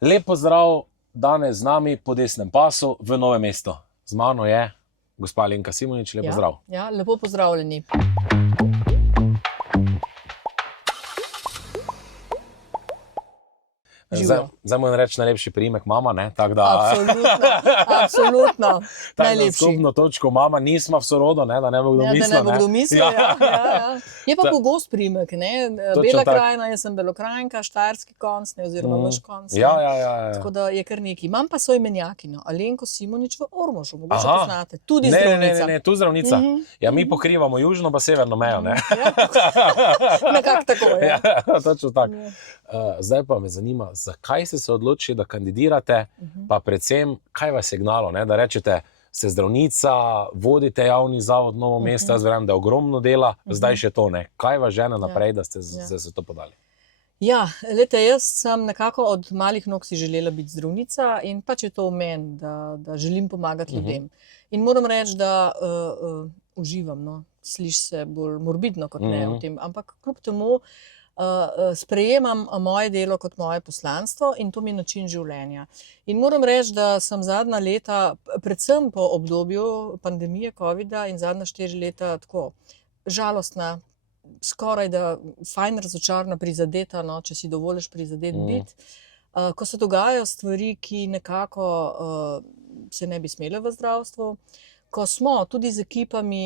Lep pozdrav danes z nami po desnem pasu v Novem mestu. Z mano je gospa Alenka Simonič, lep pozdrav. Ja, lepo pozdravljeni. Zdaj moram reči najlepši priimek mama, ne? Tak da... Absolutno. Najlepši. Skupno točko mama, nismo v sorodu, ne? Da ne bo kdo mislil. Da ne bo kdo mislil, ja. Je pa pogost priimek, ne? Bela krajina, jaz sem Belokranjka, Štajerski konc, ne, oziroma vaš konc. Ja. Tako da je kar nekaj. Imam pa soimenjakinjo, Alenko Simonič v Ormožu, mogoče poznate. Tudi zdravnica. Ne, tu zdravnica. Ja, mi pokrivamo južno pa severno mejo, ne? Nekako tako, ja. Točno tako. Zdaj pa me zanima, zakaj ste se odločili, da kandidirate, pa predvsem, kaj vas je gnalo, ne? Da rečete, ste zdravnica, vodite javni zavod Novo mesto, jaz verjamem, da je ogromno dela, zdaj še to, ne? Kaj vas žene naprej, da ste se to podali? Ja, lejte, jaz sem nekako od malih nog si želela biti zdravnica in pač je to v meni, da želim pomagati ljudem. In moram reči, da uživam, no, sliši se bolj morbidno kot ne o tem, ampak kljub temu sprejemam moje delo kot moje poslanstvo in to mi je način življenja. In moram reči, da sem zadnja leta, predvsem po obdobju pandemije covida in zadnja 4 leta tako žalostna, skoraj da fajn razočarana, prizadeta, no, če si dovoliš prizadet biti, ko se dogajajo stvari, ki nekako se ne bi smele v zdravstvu, ko smo tudi z ekipami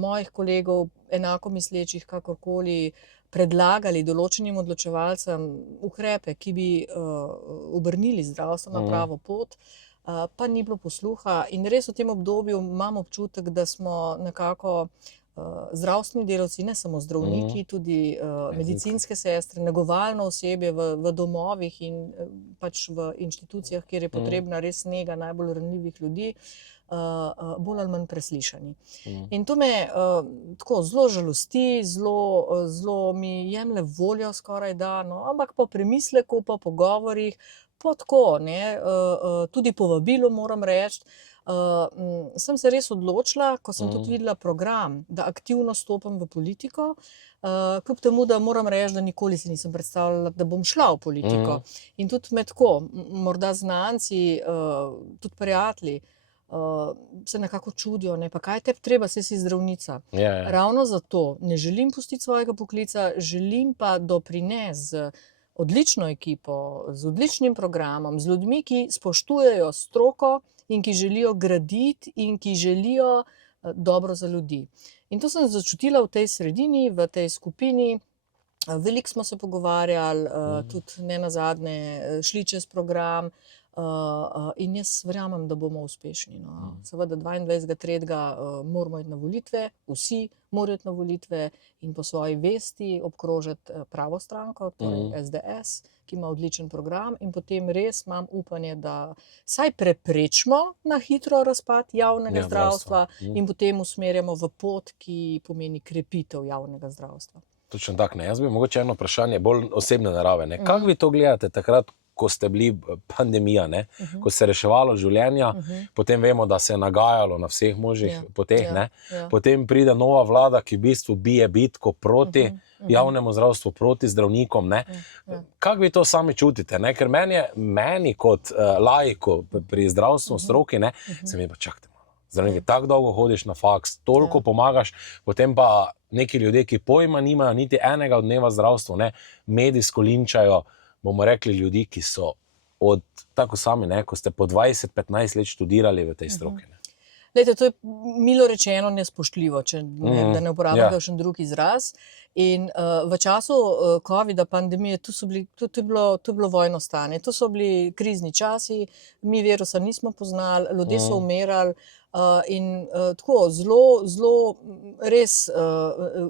mojih kolegov, enako mislečih kakorkoli, predlagali določenim odločevalcem ukrepe, ki bi obrnili zdravstvo na pravo pot, pa ni bilo posluha. In res v tem obdobju imam občutek, da smo nekako zdravstveni delavci, ne samo zdravniki, tudi medicinske sestre, negovalno osebje v domovih in pač v inštitucijah, kjer je potrebna res nega najbolj ranljivih ljudi, bolj ali manj preslišani. In to me tako zelo žalosti, zelo mi jemlje voljo skoraj da, no, ampak po premisleku, po pogovorih, po tako, ne, tudi povabilu moram reči, sem se res odločila, ko sem tudi videla program, da aktivno stopam v politiko, kljub temu, da moram reči, da nikoli si nisem predstavljala, da bom šla v politiko. In tudi me tako, morda znanci, tudi prijatelji, se nekako čudijo, ne, pa kaj tebi treba, saj si zdravnica. Ravno zato ne želim pustiti svojega poklica, želim pa doprinesti z odlično ekipo, z odličnim programom, z ljudmi, ki spoštujejo stroko in ki želijo graditi in ki želijo dobro za ljudi. In to sem začutila v tej sredini, v tej skupini. Veliko smo se pogovarjali, tudi nenazadnje šli čez program, in jaz verjamem, da bomo uspešni. No. Seveda 22.3. moramo iti na volitve, vsi morajo iti na volitve in po svoji vesti obkrožiti pravo stranko, torej SDS, ki ima odličen program, in potem res imam upanje, da saj preprečimo na hitro razpad javnega zdravstva in potem usmerjamo v pot, ki pomeni krepitev javnega zdravstva. Točno tako, ne. Jaz bi mogoče eno vprašanje bolj osebne narave, ne. Kako vi to gledate takrat, ko ste bili pandemija, ne, ko se je reševalo življenja, potem vemo, da se je nagajalo na vseh možnih poteh, ne, potem pride nova vlada, ki v bistvu bije bitko proti javnemu zdravstvu, proti zdravnikom, ne. Kako vi to sami čutite, ne, ker meni kot laiku pri zdravstvu stroki, ne, se mi pa čakajte malo. Zdravniki, tako dolgo hodiš na faks, toliko pomagaš, potem pa neki ljudje, ki pojma nimajo niti enega dneva zdravstva, ne, medijsko linčajo, bomo rekli, ljudi, ki so od, tako sami, ne, ko ste po 20-15 let študirali v tej stroki. Glejte, to je milo rečeno nespoštljivo, da ne uporabljam kakšen drug izraz. In v času covida, pandemije, to je bilo vojno stanje, to so bili krizni časi, mi virusa nismo poznali, ljudje so umirali, in tako zelo res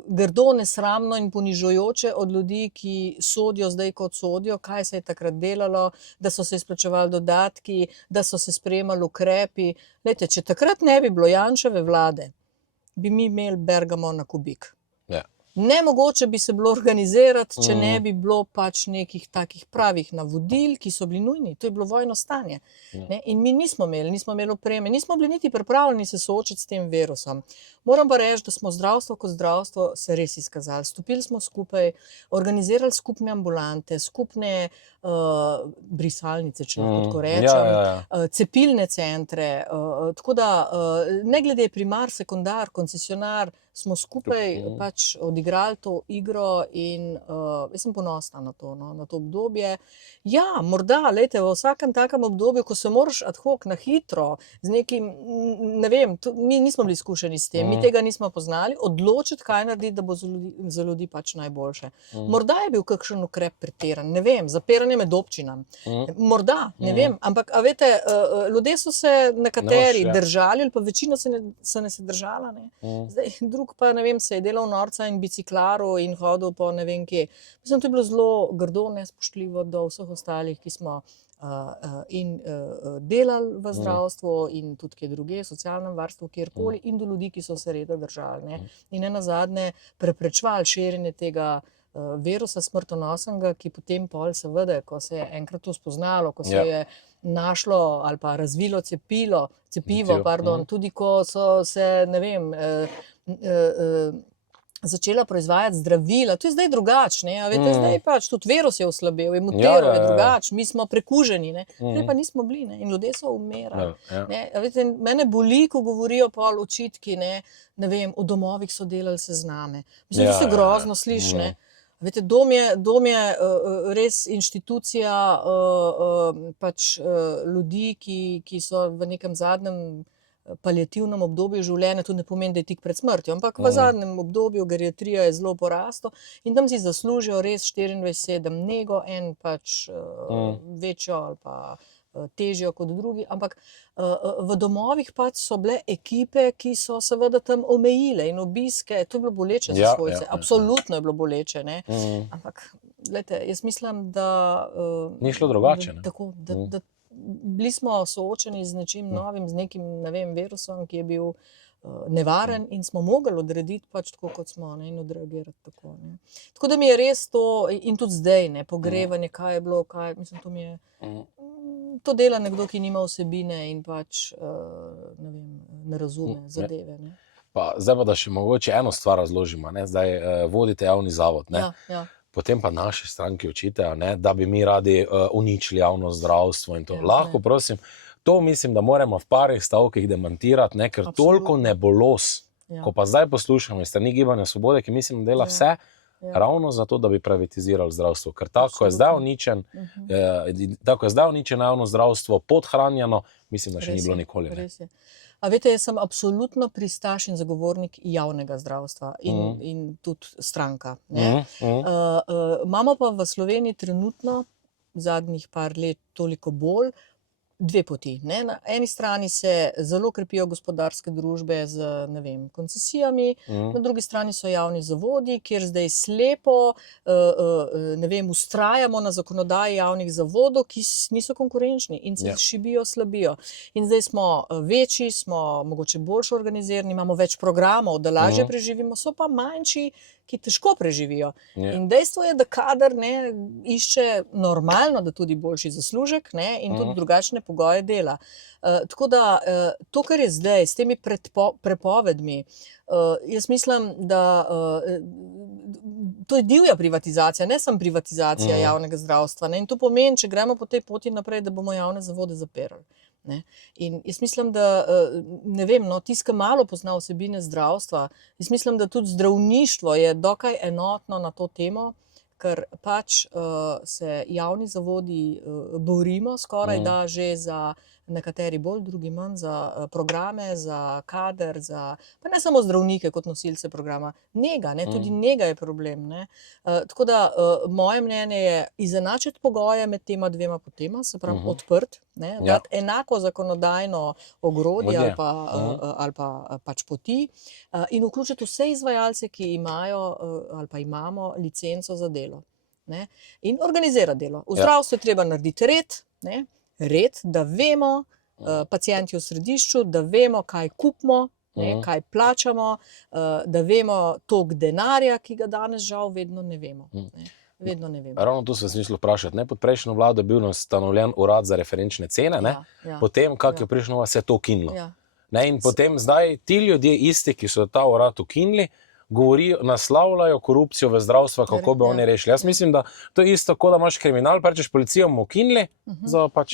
grdo, nesramno in ponižujoče od ljudi, ki sodijo zdaj kot sodijo, kaj se je takrat delalo, da so se izplačevali dodatki, da so se sprejemali ukrepi. Glejte, če takrat ne bi bilo Janševe vlade, bi mi imeli Bergamo na kubik. Nemogoče bi se bilo organizirati, če ne bi bilo pač nekih takih pravih navodil, ki so bili nujni. To je bilo vojno stanje. Ne? In mi nismo imeli opreme, nismo bili niti pripravljeni se soočiti s tem virusom. Moram pa reči, da smo zdravstvo kot zdravstvo se res izkazali. Stopili smo skupaj, organizirali skupne ambulante, skupne brisalnice, če lahko tako rečem, cepilne centre. Tako da ne glede primar, sekundar, koncesionar, smo skupaj pač odigrali to igro in jaz sem ponosna na to, no, na to obdobje. Ja, morda, lejte, v vsakem takem obdobju, ko se moraš ad hoc na hitro z nekim, ne vem, mi nismo bili izkušeni s tem, mi tega nismo poznali, odločiti, kaj narediti, da bo za ljudi pač najboljše. Morda je bil kakšen ukrep pretiran, ne vem, zapiranje med občinami. Morda, ne vem, ampak, a veste, ljudje so se nekateri držali, ali pa večina se ne držala, ne. Zdaj, drug pa, ne vem, se je delal norca in biciklaru in hodil po ne vem kje. Mislim, to je bilo zelo grdo, nespoštljivo do vseh ostalih, ki smo delali v zdravstvu in tudi kje druge, socialnem varstvu, kjerkoli, in do ljudi, ki so se reda držali, ne. In nenazadnje preprečevali širjenje tega virusa smrtonosnega, ki potem pol seveda, ko se je enkrat to spoznalo, ko se je našlo ali pa razvilo cepivo, tudi ko so se, ne vem, začela proizvajati zdravila. To je zdaj drugače, a veste, zdaj pač tudi virus je oslabel, je mutiral, je drugače, mi smo prekuženi, ne. Prej pa nismo bili, ne, in ljudje so umirali. A veste, mene boli, ko govorijo pol očitki, ne vem, v domovih so delali sezname. Mislim, da se grozno sliši, ne. Veste, dom je res inštitucija pač ljudi, ki so v nekem zadnjem paliativnem obdobju življenja, to ne pomeni, da je tik pred smrtjo, ampak v zadnjem obdobju geriatrija je zelo porasto in tam si zaslužijo res 24/7 nego, en pač večjo ali pa težjo kot drugi, ampak v domovih pač so bile ekipe, ki so seveda tam omejile in obiske, to je bilo boleče za svojce, absolutno je bilo boleče, ne, ampak, glejte, jaz mislim, da ni šlo drugače, ne? Tako, da bili smo soočeni z nečim novim, z nekim, ne vem, virusom, ki je bil nevaren in smo mogli odrediti pač tako, kot smo, ne, in odreagirati tako, ne. Tako da mi je res to, in tudi zdaj, ne, pogrevanje, kaj je bilo, mislim, to mi je, to dela nekdo, ki nima vsebine in pač, ne vem, ne razume zadeve, ne. Pa zdaj pa, da še mogoče eno stvar razložimo, ne, zdaj vodite javni zavod, ne. Ja. Potem pa naši stranki očitajo, ne, da bi mi radi uničili javno zdravstvo in to. Lahko, prosim, to mislim, da moramo v parih stavkih demantirati, ne, ker toliko nebuloz, ko pa zdaj poslušamo iz strani Gibanja Svobode, ki mislim, da dela vse ravno zato, da bi privatizirali zdravstvo. Ker tako je zdaj uničeno javno zdravstvo, podhranjeno, mislim, da še ni bilo nikoli. Res je. A veste, jaz sem absolutno pristaš in zagovornik javnega zdravstva in tudi stranka, ne. Imamo pa v Sloveniji trenutno, zadnjih par let toliko bolj, dve poti, ne. Na eni strani se zelo krepijo gospodarske družbe z, ne vem, koncesijami, na drugi strani so javni zavodi, kjer zdaj slepo, ne vem, vztrajamo na zakonodaji javnih zavodov, ki niso konkurenčni in se šibijo, slabijo. In zdaj smo večji, smo mogoče boljše organizirani, imamo več programov, da lažje preživimo, so pa manjši, ki težko preživijo. In dejstvo je, da kadar ne išče normalno, da tudi boljši zaslužek, ne, in tudi drugačne pogoje dela. Tako da to, kar je zdaj s temi prepovedmi, jaz mislim, da to je divja privatizacija, ne samo privatizacija javnega zdravstva, ne, in to pomeni, če gremo po tej poti naprej, da bomo javne zavode zapirali. Ne. In jaz mislim, da, ne vem, no, tisti, ki malo pozna vsebine zdravstva, jaz mislim, da tudi zdravništvo je dokaj enotno na to temo, ker pač se javni zavodi borimo skoraj da že za nekateri bolj, drugi manj, za programe, za kader, pa ne samo zdravnike kot nosilce programa, nega, ne, tudi nega je problem, ne. Tako da moje mnenje je izenačiti pogoje med tema dvema potema, se pravi odprt, ne, dati enako zakonodajno ogrodje ali pa pač poti in vključiti vse izvajalce, ki imajo ali pa imamo licenco za delo, ne, in organizirati delo. V zdravstvu je treba narediti red, ne, red, da vemo, pacienti v središču, da vemo, kaj kupimo, kaj plačamo, da vemo tok denarja, ki ga danes žal vedno ne vemo. Ne. Vedno ne vemo. Ravno tu se v smislu vprašati. Ne? Pod prejšnjo vlado je bil ustanovljen urad za referenčne cene, ne? Potem, kak je prišlo nova, se je to ukinilo. Ne? In potem zdaj ti ljudje isti, ki so ta urad ukinili, govorijo, naslavljajo korupcijo v zdravstvu, kako bi oni rešili. Jaz mislim, da to je isto, kot da imaš kriminal, pa rečeš policijo bomo ukinili, zdaj pa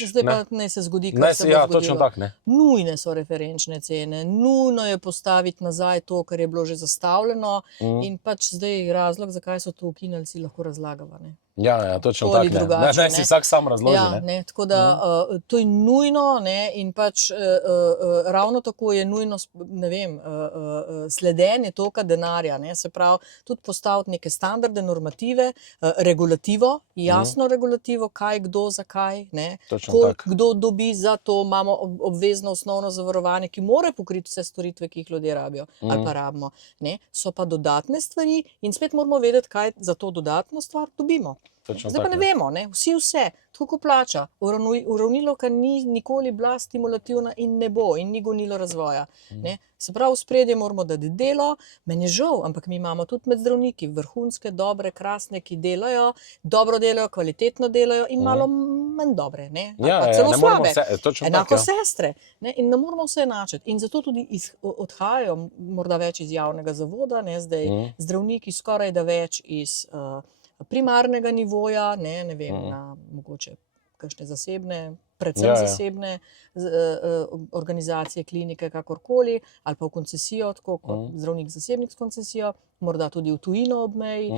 ne se zgodi, kar se bo zgodilo. Točno tak, ne. Nujne so referenčne cene, nujno je postaviti nazaj to, kar je bilo že zastavljeno in pač zdaj razlog, zakaj so to ukinili, si lahko razlagava, ne. Ja, točno tak, ne. Ne si vsak sam razloži, ja, ne. Tako da to je nujno, ne, in pač ravno tako je nujno, ne vem, sledenje toka denarja, ne, se pravi, tudi postaviti neke standarde, normative, regulativo, jasno regulativo, kaj, kdo, zakaj, ne, koliko kdo dobi za to, imamo obvezno osnovno zavarovanje, ki mora pokriti vse storitve, ki jih ljudje rabijo, ali pa rabimo, ne, so pa dodatne stvari in spet moramo vedeti, kaj za to dodatno stvar dobimo. Zdaj pa ne vemo, ne? Vsi vse, tako ko plača. Uravnilovka ni nikoli bila stimulativna in ne bo in ni gonilo razvoja. Ne? Se pravi, v spredje moramo dati delo, meni je žal, ampak mi imamo tudi med zdravniki vrhunske, dobre, krasne, ki delajo, dobro delajo, kvalitetno delajo in malo manj dobre, ne? Pa celo slabe. Enako sestre. Ne? In ne moramo vse enačiti. In zato tudi odhajajo morda več iz javnega zavoda, ne? Zdaj zdravniki skoraj da več iz primarnega nivoja, ne vem, na mogoče kakšne zasebne, predvsem zasebne organizacije, klinike, kakorkoli, ali pa v koncesijo, tako kot zdravnik zasebnik s koncesijo, morda tudi v tujino ob meji.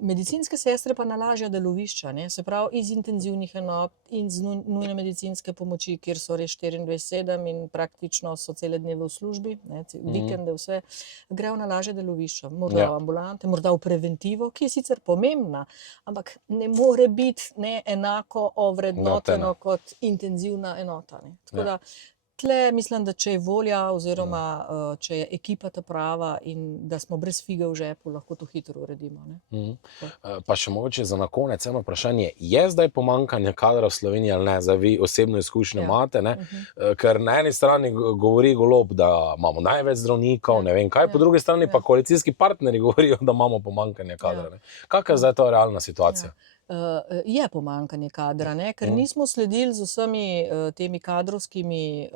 Medicinske sestre pa na lažja delovišča, ne? Se pravi, iz intenzivnih enot in z nujne medicinske pomoči, kjer so res 24/7 in praktično so cele dneve v službi, ne? Vikende, vse, grejo na lažje delovišča, morda v ambulante, morda v preventivo, ki je sicer pomembna, ampak ne more biti enako ovrednoteno kot intenzivna enota. Ne? Tako da tle mislim, da če je volja oziroma če je ekipa ta prava in da smo brez fige v žepu, lahko to hitro uredimo. Ne? Pa še mogoče za na konec eno vprašanje. Je zdaj pomanjkanje kadra v Sloveniji ali ne? Zdaj vi osebno izkušnjo imate, ne? Ker na eni strani govori Golob, da imamo največ zdravnikov, ne vem kaj, po drugi strani pa koalicijski partnerji govorijo, da imamo pomanjkanje kadra. Ne? Kakšna je zdaj to realna situacija? Je pomanjkanje kadra, ne? Ker nismo sledili z vsemi temi kadrovskimi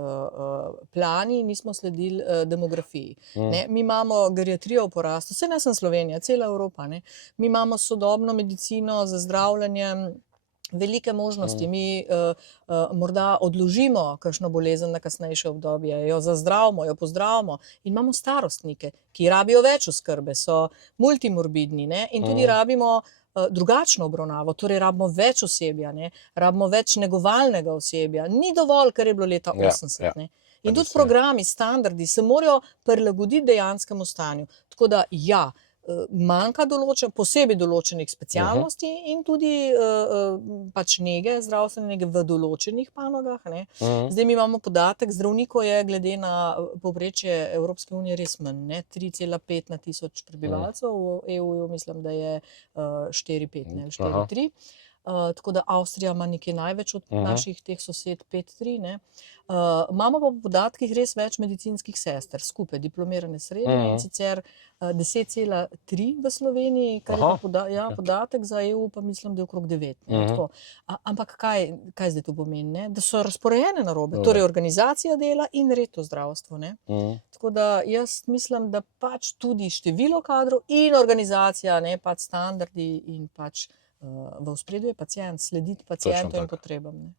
plani, nismo sledili demografiji. Ne? Mi imamo geriatrijo v porastu, vse ne sem Slovenija, cela Evropa. Ne? Mi imamo sodobno medicino za zdravljenje, velike možnosti. Mi morda odložimo kakšno bolezen na kasnejše obdobje, jo zazdravimo, jo pozdravimo in imamo starostnike, ki rabijo več oskrbe, so multimorbidni, ne? In tudi rabimo drugačno obravnavo, torej rabimo več osebja, ne? Rabimo več negovalnega osebja. Ni dovolj, kar je bilo leta 80. Ne? In tudi programi, standardi se morajo prilagoditi dejanskemu stanju. Tako da manjka posebej določenih specialnosti in tudi pač nege, zdravstvene nege v določenih panogah. Ne? Zdaj mi imamo podatek, zdravnikov je glede na povprečje Evropske unije res manj, 3,5 na 1000 prebivalcev, v EU mislim, da je 4,5, 4,3. Tako da Avstrija ima nekaj največ od naših teh sosed, 5,3, ne. Imamo pa po podatkih res več medicinskih sester, skupaj diplomirane srednje in sicer 10,3 v Sloveniji, kar je podatek za EU, pa mislim, da je okrog 9. Ampak kaj zdaj to pomeni? Ne? Da so razporejene narobe, torej organizacija dela in red v zdravstvu. Ne? Tako da jaz mislim, da pač tudi število kadrov in organizacija, ne, pač standardi in pač v ospredju je pacient, slediti pacientu in potrebam.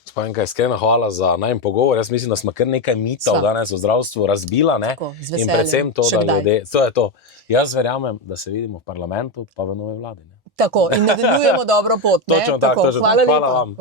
Gospa Alenka, iskrena hvala za najin pogovor. Jaz mislim, da smo kar nekaj mitov danes v zdravstvu razbila, ne? In predvsem to, da ljudje, to je to. Jaz verjamem, da se vidimo v parlamentu pa v novi vladi. Ne? Tako, in nadaljujemo dobro pot. Ne? Točno tako, hvala vam.